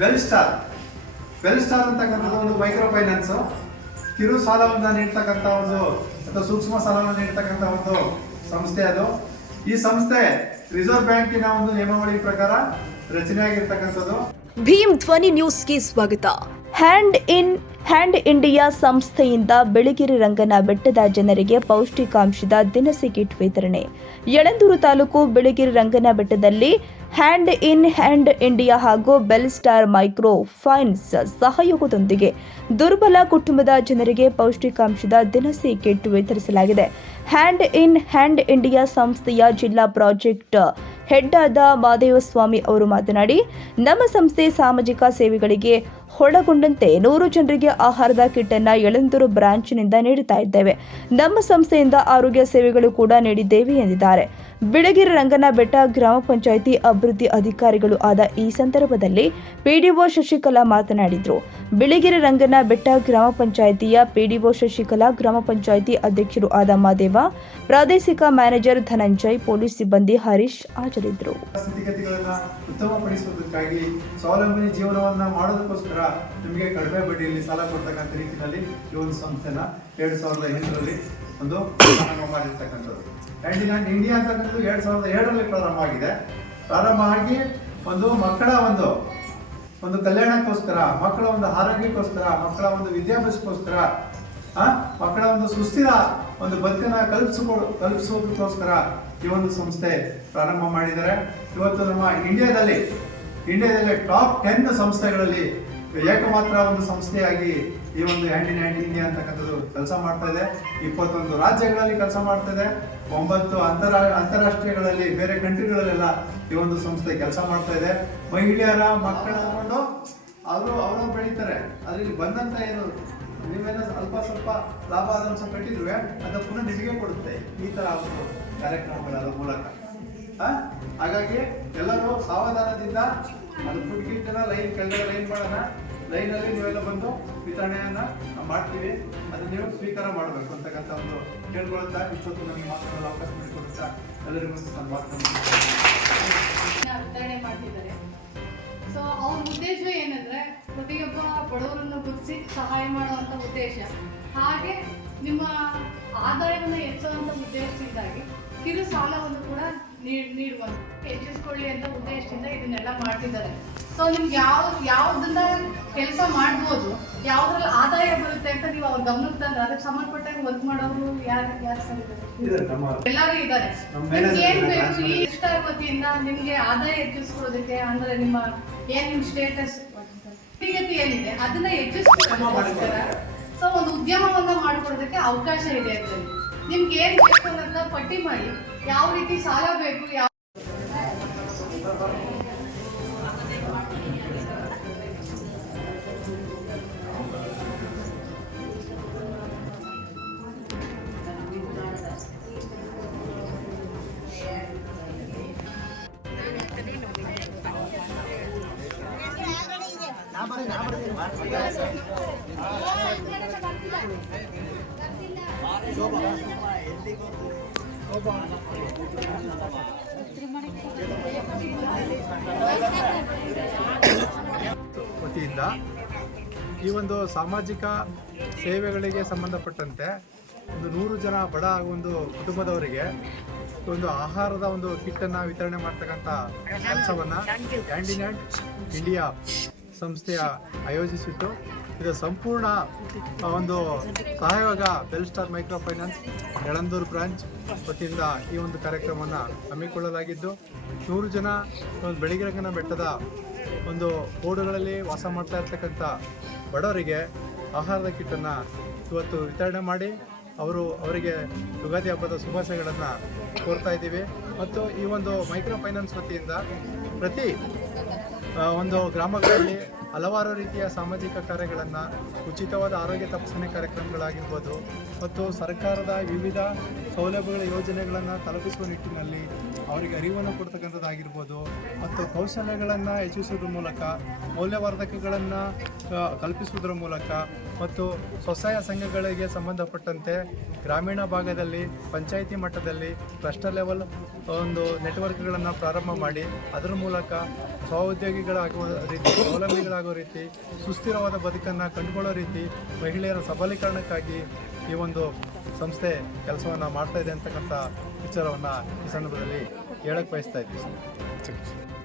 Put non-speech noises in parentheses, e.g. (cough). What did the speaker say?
Bell star bell star ಅಂತಕ್ಕಂಥದ್ದು ಒಂದು micro finance ಕಿರು ಸಾಲವನ್ನು ನೀಡ್ತಕ್ಕಂಥ ಒಂದು ಅಥವಾ ಸೂಕ್ಷ್ಮ ಸಾಲವನ್ನು ನೀಡ್ತಕ್ಕಂಥ ಒಂದು ಸಂಸ್ಥೆ ಅದು. ಈ ಸಂಸ್ಥೆ ರಿಸರ್ವ್ ಬ್ಯಾಂಕಿನ ಒಂದು ನಿಯಮಾವಳಿ ಪ್ರಕಾರ ರಚನೆಯಾಗಿರ್ತಕ್ಕಂಥದ್ದು. ಭೀಮ್ ಧ್ವನಿ ನ್ಯೂಸ್ಗೆ ಸ್ವಾಗತ. ಹ್ಯಾಂಡ್ ಇನ್, ಹ್ಯಾಂಡ್ ಇಂಡಿಯಾ ಸಂಸ್ಥೆಯಿಂದ ಬೆಳಗಿರಿ ರಂಗನ ಬೆಟ್ಟದ ಜನರಿಗೆ ಪೌಷ್ಟಿಕಾಂಶದ ದಿನಸಿ ಕಿಟ್ ವಿತರಣೆ. ಯಳಂದೂರು ತಾಲೂಕು ಬೆಳಗಿರಿ ರಂಗನ ಬೆಟ್ಟದಲ್ಲಿ ಹ್ಯಾಂಡ್ ಇನ್, ಹ್ಯಾಂಡ್ ಇಂಡಿಯಾ ಹಾಗೂ ಬೆಲ್ ಸ್ಟಾರ್ ಮೈಕ್ರೋ ಫೈನ್ಸ್ ಸಹಯೋಗದೊಂದಿಗೆ ದುರ್ಬಲ ಕುಟುಂಬದ ಜನರಿಗೆ ಪೌಷ್ಟಿಕಾಂಶದ ದಿನಸಿ ಕಿಟ್ ವಿತರಿಸಲಾಗಿದೆ. ಹ್ಯಾಂಡ್ ಇನ್, ಹ್ಯಾಂಡ್ ಇಂಡಿಯಾ ಸಂಸ್ಥೆಯ ಜಿಲ್ಲಾ ಪ್ರಾಜೆಕ್ಟ್ ಹೆಡ್ ಆದ ಮಾದೇವಸ್ವಾಮಿ ಅವರು ಮಾತನಾಡಿ, ನಮ್ಮ ಸಂಸ್ಥೆ ಸಾಮಾಜಿಕ ಸೇವೆಗಳಿಗೆ ಒಳಗೊಂಡಂತೆ ನೂರು ಜನರಿಗೆ ಆಹಾರದ ಕಿಟ್ ಅನ್ನ ಯಳಂದೂರು ಬ್ರಾಂಚ್ನಿಂದ ನೀಡುತ್ತಾ ಇದ್ದೇವೆ. ನಮ್ಮ ಸಂಸ್ಥೆಯಿಂದ ಆರೋಗ್ಯ ಸೇವೆಗಳು ಕೂಡ ನೀಡಿದ್ದೇವೆ ಎಂದಿದ್ದಾರೆ. ಬಿಳಗಿರಿ ರಂಗನ ಬೆಟ್ಟ ಗ್ರಾಮ ಪಂಚಾಯಿತಿ ಅಭಿವೃದ್ಧಿ ಅಧಿಕಾರಿಗಳು ಆದ ಈ ಸಂದರ್ಭದಲ್ಲಿ ಪಿಡಿಒ ಶಶಿಕಲಾ ಮಾತನಾಡಿದರು. ಬಿಳಿಗಿರಿ ರಂಗನ ಬೆಟ್ಟ ಗ್ರಾಮ ಪಂಚಾಯಿತಿಯ ಪಿಡಿಒ ಶಶಿಕಲಾ ಗ್ರಾಮ ಪಂಚಾಯಿತಿ ಅಧ್ಯಕ್ಷರು ಆದ ಮಾದೇವ, ಪ್ರಾದೇಶಿಕ ಮ್ಯಾನೇಜರ್ ಧನಂಜಯ್, ಪೊಲೀಸ್ ಸಿಬ್ಬಂದಿ ಹರೀಶ್ ಹಾಜರಿದ್ದರು. ಉತ್ತಮಪಡಿಸುವುದಕ್ಕಾಗಿ ಸ್ವಾವಲಂಬನೆ ಜೀವನವನ್ನ ಮಾಡೋದಕ್ಕೋಸ್ಕರ ನಿಮಗೆ ಕಡಿಮೆ ಬಡ್ಡಿಯಲ್ಲಿ ಸಾಲ ಕೊಡ್ತಕ್ಕಂಥ ರೀತಿಯಲ್ಲಿ ಈ ಒಂದು ಸಂಸ್ಥೆನ ಎರಡು ಸಾವಿರದ ಎಂಟರಲ್ಲಿ ಒಂದು (coughs) ಮಾಡಿರ್ತಕ್ಕಂಥದ್ದು. ಆ್ಯಂಡ್ ಇನ್ ಇಂಡಿಯಾ ಅಂತಕ್ಕಂಥದ್ದು ಎರಡು ಸಾವಿರದ ಏಳರಲ್ಲಿ ಪ್ರಾರಂಭ ಆಗಿದೆ. ಪ್ರಾರಂಭ ಆಗಿ ಒಂದು ಮಕ್ಕಳ ಒಂದು ಒಂದು ಕಲ್ಯಾಣಕ್ಕೋಸ್ಕರ, ಮಕ್ಕಳ ಒಂದು ಆರೋಗ್ಯಕ್ಕೋಸ್ಕರ, ಮಕ್ಕಳ ಒಂದು ವಿದ್ಯಾಭ್ಯಾಸಕ್ಕೋಸ್ಕರ ಮಕ್ಕಳ ಒಂದು ಸುಸ್ಥಿರ ಒಂದು ಬದುಕನ್ನ ಕಲ್ಪಿಸಿಕೊ ಕಲ್ಪಿಸೋದಕ್ಕೋಸ್ಕರ ಈ ಒಂದು ಸಂಸ್ಥೆ ಪ್ರಾರಂಭ ಮಾಡಿದ್ದಾರೆ. ಇವತ್ತು ನಮ್ಮ ಇಂಡಿಯಾದಲ್ಲಿ ಇಂಡಿಯಾದಲ್ಲಿ ಟಾಪ್ ಟೆನ್ ಸಂಸ್ಥೆಗಳಲ್ಲಿ ಏಕಮಾತ್ರ ಒಂದು ಸಂಸ್ಥೆಯಾಗಿ ಈ ಒಂದು ಹ್ಯಾಂಡ್ ಇನ್ ಇಂಡಿಯಾ ಅಂತಕ್ಕಂಥದ್ದು ಕೆಲಸ ಮಾಡ್ತಾ ಇದೆ. ಇಪ್ಪತ್ತೊಂದು ರಾಜ್ಯಗಳಲ್ಲಿ ಕೆಲಸ ಮಾಡ್ತಾ ಇದೆ. ಒಂಬತ್ತು ಅಂತರ, ಅಂತಾರಾಷ್ಟ್ರೀಯಗಳಲ್ಲಿ, ಬೇರೆ ಕಂಟ್ರಿಗಳಲ್ಲೆಲ್ಲ ಈ ಒಂದು ಸಂಸ್ಥೆ ಕೆಲಸ ಮಾಡ್ತಾ ಇದೆ. ಮಹಿಳೆಯರ ಮಕ್ಕಳ ಅವರು ಅವರು ಬೆಳೀತಾರೆ. ಅದರಲ್ಲಿ ಬಂದಂತ ಏನು ನೀವೇನೋ ಅಲ್ಪ ಸ್ವಲ್ಪ ಲಾಭ ಆದಂಶ ಕಟ್ಟಿದ್ರೆ ಅದು ಪುನಃ ನಿಮಗೆ ಕೊಡುತ್ತೆ. ಈ ತರ ಒಂದು ಕಾರ್ಯಕ್ರಮಗಳ ಮೂಲಕ? ಹಾಗಾಗಿ ಎಲ್ಲರೂ ಸಾವಧಾನದಿಂದ ಅದು ಫುಡ್ ಲೈನ್ ಕೆಳಗಡೆ ಲೈನ್ ಮಾಡೋಣ. ಲೈನ್ ಅಲ್ಲಿ ನೀವೆಲ್ಲ ಬಂದು ವಿತರಣೆಯನ್ನು ಮಾಡ್ತೀವಿ ಅದು ನೀವು ಸ್ವೀಕಾರ ಮಾಡಬೇಕು ಅಂತಕ್ಕಂಥ ಒಂದು ಕೇಳ್ಕೊಳ್ತಾ ಇಷ್ಟೊತ್ತು ನನಗೆ ಮಾತನಾಡಲು ಅವಕಾಶ ಮಾಡಿಕೊಡುತ್ತಾ ಎಲ್ಲರಿಗೂ ನಾನು ಮಾತನಾಡ್ತೀನಿ ವಿತರಣೆ ಮಾಡ್ತಿದ್ದಾರೆ. ಸೊ ಅವ್ರ ಉದ್ದೇಶ ಏನಂದ್ರೆ, ಪ್ರತಿಯೊಬ್ಬ ಬಡವರನ್ನು ಗುರುತಿಸಿ ಸಹಾಯ ಮಾಡುವಂತ ಉದ್ದೇಶ. ಹಾಗೆ ನಿಮ್ಮ ಆದಾಯವನ್ನು ಹೆಚ್ಚುವಂತ ಉದ್ದೇಶದಿಂದಾಗಿ ಕಿರು ಸಾಲವನ್ನು ಕೂಡ ನೀಡ್ ನೀಡುವಂತ ಹೆಚ್ಚಿಸ್ಕೊಳ್ಳಿ ಅಂತ ಉದ್ದೇಶದಿಂದ ಇದನ್ನೆಲ್ಲ ಮಾಡ್ತಿದ್ದಾರೆ. ಸೊ ನಿಮ್ಗೆ ಯಾವ ಯಾವ್ದನ್ನ ಕೆಲಸ ಮಾಡ್ಬೋದು ಯಾವ್ದ್ರಲ್ಲಿ ಆದಾಯ ಬರುತ್ತೆ ಅಂತ ನೀವು ಅವ್ರ ಗಮನಕ್ಕೆ ತಂದ್ರೆ ಅದಕ್ಕೆ ಸಂಬಂಧಪಟ್ಟಾಗ ವರ್ಕ್ ಮಾಡೋರು ಯಾರು ಯಾರು ಎಲ್ಲರೂ ಇದ್ದಾರೆ. ನಿಮ್ಗೆ ಏನ್ ಬೇಕು? ಈ ಇಷ್ಟರ ವತಿಯಿಂದ ನಿಮ್ಗೆ ಆದಾಯ ಹೆಚ್ಚಿಸ್ಕೊಳ್ಳೋದಕ್ಕೆ ಅಂದ್ರೆ ನಿಮ್ಮ ಏನ್ ನಿಮ್ ಸ್ಟೇಟಸ್ ಸ್ಥಿತಿಗತಿ ಏನಿದೆ? ಅದನ್ನ ಹೆಚ್ಚಿಸ್ಕೊಳ್ಳೋದಕ್ಕೋಸ್ಕರ. ಸೊ ಒಂದು ಉದ್ಯಮವನ್ನ ಮಾಡ್ಕೊಡೋದಕ್ಕೆ ಅವಕಾಶ ಇದೆ ಅದರಲ್ಲಿ. ನಿಮ್ಗೆ ಏನ್ ಬೇಕು ಅನ್ನೋದನ್ನ ಪಟ್ಟಿ ಮಾಡಿ ಯಾವ ರೀತಿ ಸಾಲ ಬೇಕು ಯಾವ ವತಿಯಿಂದ ಈ ಒಂದು ಸಾಮಾಜಿಕ ಸೇವೆಗಳಿಗೆ ಸಂಬಂಧಪಟ್ಟಂತೆ ಒಂದು ನೂರು ಜನ ಬಡ ಒಂದು ಕುಟುಂಬದವರಿಗೆ ಒಂದು ಆಹಾರದ ಒಂದು ಕಿಟ್ಟನ್ನು ವಿತರಣೆ ಮಾಡ್ತಕ್ಕಂಥ ಕೆಲಸವನ್ನು ಹ್ಯಾಂಡ್ ಇಂಡಿಯಾ ಸಂಸ್ಥೆಯ ಆಯೋಜಿಸಿತ್ತು ಇದು ಸಂಪೂರ್ಣ ಒಂದು ಸಹಯೋಗ Bel Star Micro Finance Yelandur branch ವತಿಯಿಂದ ಈ ಒಂದು ಕಾರ್ಯಕ್ರಮವನ್ನು ಹಮ್ಮಿಕೊಳ್ಳಲಾಗಿದ್ದು, ನೂರು ಜನ ಒಂದು ಬೆಳಗಿರಂಗನ ಬೆಟ್ಟದ ಒಂದು ಬೋರ್ಡುಗಳಲ್ಲಿ ವಾಸ ಮಾಡ್ತಾ ಇರ್ತಕ್ಕಂಥ ಬಡವರಿಗೆ ಆಹಾರದ ಕಿಟ್ಟನ್ನು ಇವತ್ತು ವಿತರಣೆ ಮಾಡಿ, ಅವರು ಅವರಿಗೆ ಯುಗಾದಿ ಹಬ್ಬದ ಶುಭಾಶಯಗಳನ್ನು ಕೋರ್ತಾ ಇದ್ದೀವಿ. ಮತ್ತು ಈ ಒಂದು ಮೈಕ್ರೋ ಫೈನಾನ್ಸ್ ವತಿಯಿಂದ ಪ್ರತಿ ಒಂದು ಗ್ರಾಮಗಳಲ್ಲಿ ಹಲವಾರು ರೀತಿಯ ಸಾಮಾಜಿಕ ಕಾರ್ಯಗಳನ್ನು ಉಚಿತವಾದ ಆರೋಗ್ಯ ತಪಾಸಣೆ ಕಾರ್ಯಕ್ರಮಗಳಾಗಿರ್ಬೋದು ಮತ್ತು ಸರ್ಕಾರದ ವಿವಿಧ ಸೌಲಭ್ಯಗಳ ಯೋಜನೆಗಳನ್ನು ತಲುಪಿಸುವ ನಿಟ್ಟಿನಲ್ಲಿ ಅವರಿಗೆ ಅರಿವನ್ನು ಕೊಡ್ತಕ್ಕಂಥದ್ದಾಗಿರ್ಬೋದು ಮತ್ತು ಕೌಶಲ್ಯಗಳನ್ನು ಹೆಚ್ಚಿಸುವುದ್ರ ಮೂಲಕ, ಮೌಲ್ಯವರ್ಧಕಗಳನ್ನು ಕಲ್ಪಿಸುವುದರ ಮೂಲಕ ಮತ್ತು ಸ್ವಸಹಾಯ ಸಂಘಗಳಿಗೆ ಸಂಬಂಧಪಟ್ಟಂತೆ ಗ್ರಾಮೀಣ ಭಾಗದಲ್ಲಿ, ಪಂಚಾಯಿತಿ ಮಟ್ಟದಲ್ಲಿ ಕ್ಲಸ್ಟರ್ ಲೆವೆಲ್ ಒಂದು ನೆಟ್ವರ್ಕ್ಗಳನ್ನು ಪ್ರಾರಂಭ ಮಾಡಿ, ಅದರ ಮೂಲಕ ಸ್ವಉದ್ಯೋಗಿಗಳಾಗುವ ರೀತಿ ಸ್ವಾವಲಂಬಿಗಳಾಗುವ ರೀತಿ, ಸುಸ್ಥಿರವಾದ ಬದುಕನ್ನು ಕಂಡುಕೊಳ್ಳೋ ರೀತಿ ಮಹಿಳೆಯರ ಸಬಲೀಕರಣಕ್ಕಾಗಿ ಈ ಒಂದು ಸಂಸ್ಥೆ ಕೆಲಸವನ್ನು ಮಾಡ್ತಾ ಇದೆ ಅಂತಕ್ಕಂಥ ವಿಚಾರವನ್ನು ಈ ಸಂದರ್ಭದಲ್ಲಿ ಹೇಳಕ್ಕೆ ಬಯಸ್ತಾ ಇದ್ದೀವಿ